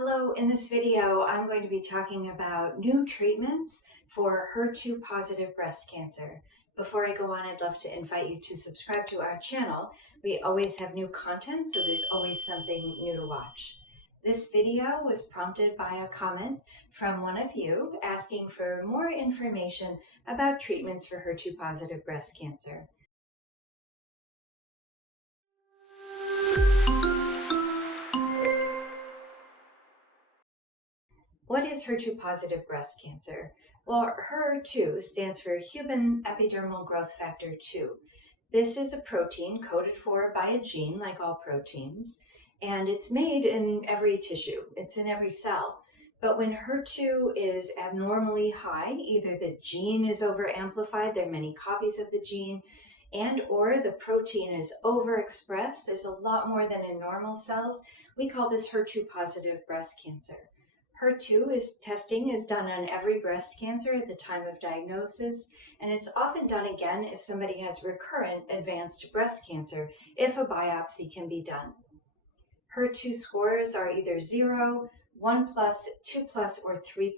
Hello, in this video, I'm going to be talking about new treatments for HER2 positive breast cancer. Before I go on, I'd love to invite you to subscribe to our channel. We always have new content, so there's always something new to watch. This video was prompted by a comment from one of you asking for more information about treatments for HER2 positive breast cancer. What is HER2 positive breast cancer? Well, HER2 stands for Human Epidermal Growth Factor 2. This is a protein coded for by a gene, like all proteins, and it's made in every tissue. It's in every cell. But when HER2 is abnormally high, either the gene is overamplified, there are many copies of the gene, and or the protein is overexpressed, there's a lot more than in normal cells, we call this HER2 positive breast cancer. HER2 testing is done on every breast cancer at the time of diagnosis, and it's often done again if somebody has recurrent advanced breast cancer, if a biopsy can be done. HER2 scores are either 0, 1+, 2+, or 3+,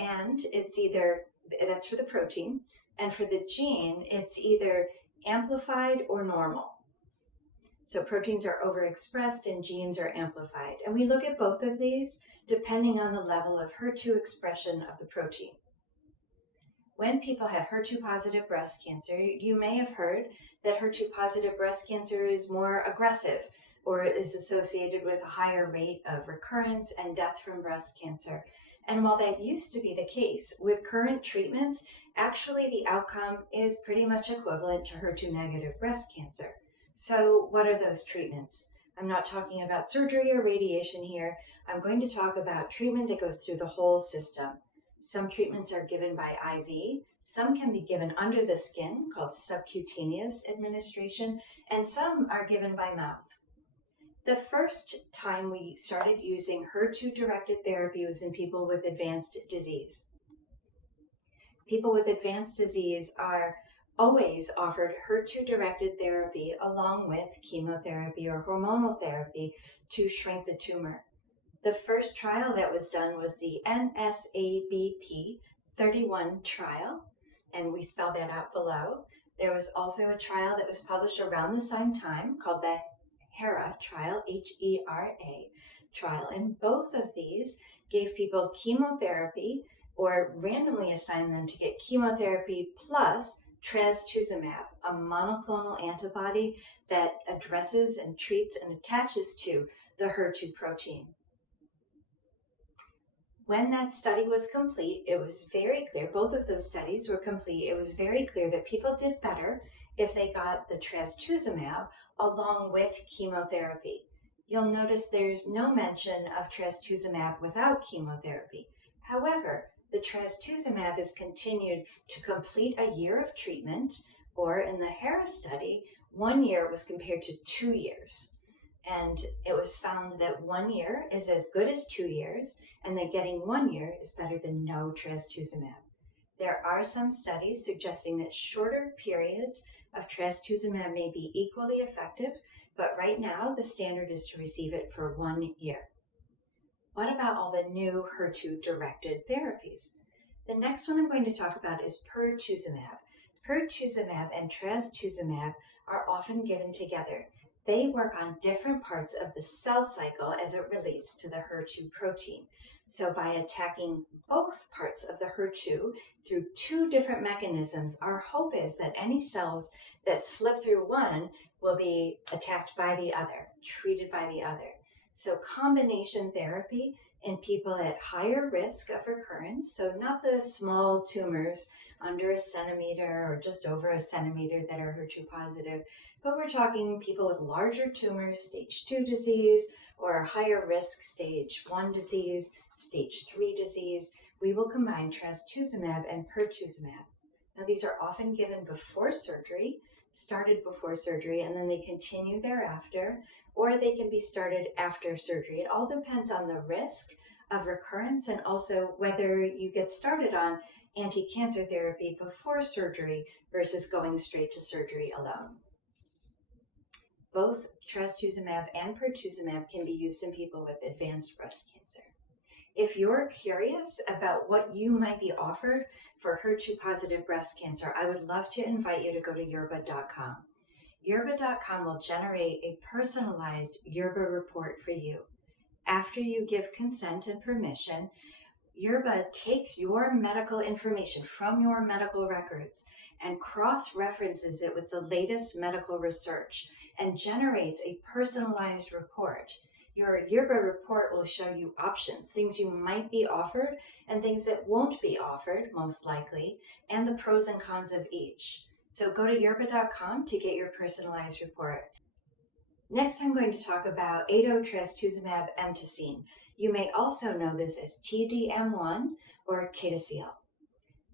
and it's either, that's for the protein, and for the gene, it's either amplified or normal. So proteins are overexpressed and genes are amplified. And we look at both of these depending on the level of HER2 expression of the protein. When people have HER2 positive breast cancer, you may have heard that HER2 positive breast cancer is more aggressive or is associated with a higher rate of recurrence and death from breast cancer. And while that used to be the case, with current treatments, actually the outcome is pretty much equivalent to HER2 negative breast cancer. So what are those treatments? I'm not talking about surgery or radiation here. I'm going to talk about treatment that goes through the whole system. Some treatments are given by IV, some can be given under the skin, called subcutaneous administration, and some are given by mouth. The first time we started using HER2-directed therapy was in people with advanced disease. People with advanced disease are always offered HER2-directed therapy along with chemotherapy or hormonal therapy to shrink the tumor. The first trial that was done was the NSABP 31 trial, and we spell that out below. There was also a trial that was published around the same time called the HERA trial, H-E-R-A trial, and both of these gave people chemotherapy or randomly assigned them to get chemotherapy plus Trastuzumab, a monoclonal antibody that addresses and treats and attaches to the HER2 protein. When that study was complete, it was very clear, both of those studies were complete, it was very clear that people did better if they got the Trastuzumab along with chemotherapy. You'll notice there's no mention of Trastuzumab without chemotherapy. However, the Trastuzumab is continued to complete a year of treatment, or in the HERA study, 1 year was compared to 2 years. And it was found that 1 year is as good as 2 years, and that getting 1 year is better than no Trastuzumab. There are some studies suggesting that shorter periods of Trastuzumab may be equally effective, but right now the standard is to receive it for 1 year. What about all the new HER2-directed therapies? The next one I'm going to talk about is Pertuzumab. Pertuzumab and Trastuzumab are often given together. They work on different parts of the cell cycle as it relates to the HER2 protein. So by attacking both parts of the HER2 through 2 different mechanisms, our hope is that any cells that slip through one will be attacked by the other, treated by the other. So combination therapy in people at higher risk of recurrence, so not the small tumors under a centimeter or just over a centimeter that are HER2 positive, but we're talking people with larger tumors, stage 2 disease, or higher risk stage 1 disease, stage 3 disease. We will combine Trastuzumab and Pertuzumab. Now these are often given before surgery, started before surgery, and then they continue thereafter, or they can be started after surgery. It all depends on the risk of recurrence and also whether you get started on anti-cancer therapy before surgery versus going straight to surgery alone. Both Trastuzumab and Pertuzumab can be used in people with advanced breast cancer. If you're curious about what you might be offered for HER2-positive breast cancer, I would love to invite you to go to Yerbba.com. Yerbba.com will generate a personalized Yerbba report for you. After you give consent and permission, Yerbba takes your medical information from your medical records and cross-references it with the latest medical research and generates a personalized report. Your Yerbba report will show you options, things you might be offered and things that won't be offered, most likely, and the pros and cons of each. So go to Yerbba.com to get your personalized report. Next, I'm going to talk about Ado-Trastuzumab emtansine. You may also know this as TDM1 or Kadcyla.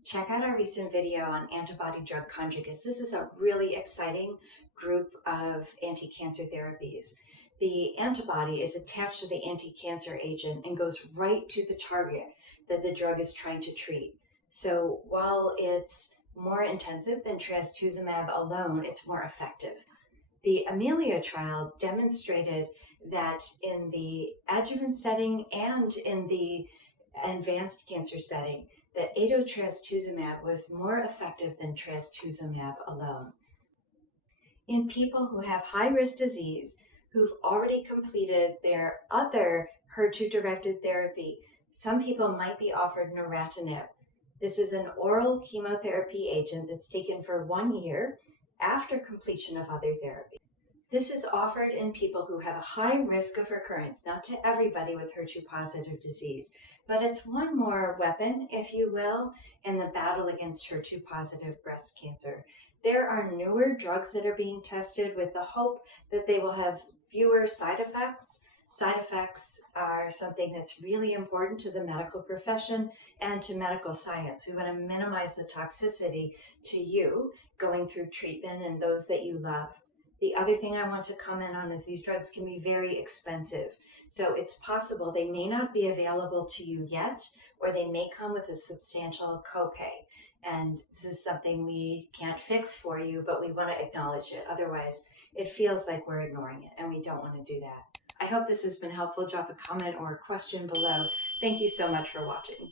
Check out our recent video on antibody-drug conjugates. This is a really exciting group of anti-cancer therapies. The antibody is attached to the anti-cancer agent and goes right to the target that the drug is trying to treat. So while it's more intensive than trastuzumab alone, it's more effective. The Amelia trial demonstrated that in the adjuvant setting and in the advanced cancer setting, that Ado-Trastuzumab was more effective than trastuzumab alone. In people who have high-risk disease, who've already completed their other HER2-directed therapy, some people might be offered Neratinib. This is an oral chemotherapy agent that's taken for 1 year after completion of other therapy. This is offered in people who have a high risk of recurrence, not to everybody with HER2-positive disease, but it's one more weapon, if you will, in the battle against HER2-positive breast cancer. There are newer drugs that are being tested with the hope that they will have fewer side effects. Side effects are something that's really important to the medical profession and to medical science. We want to minimize the toxicity to you going through treatment and those that you love. The other thing I want to comment on is these drugs can be very expensive. So it's possible they may not be available to you yet, or they may come with a substantial copay. And this is something we can't fix for you, but we want to acknowledge it. Otherwise, it feels like we're ignoring it, and we don't want to do that. I hope this has been helpful. Drop a comment or a question below. Thank you so much for watching.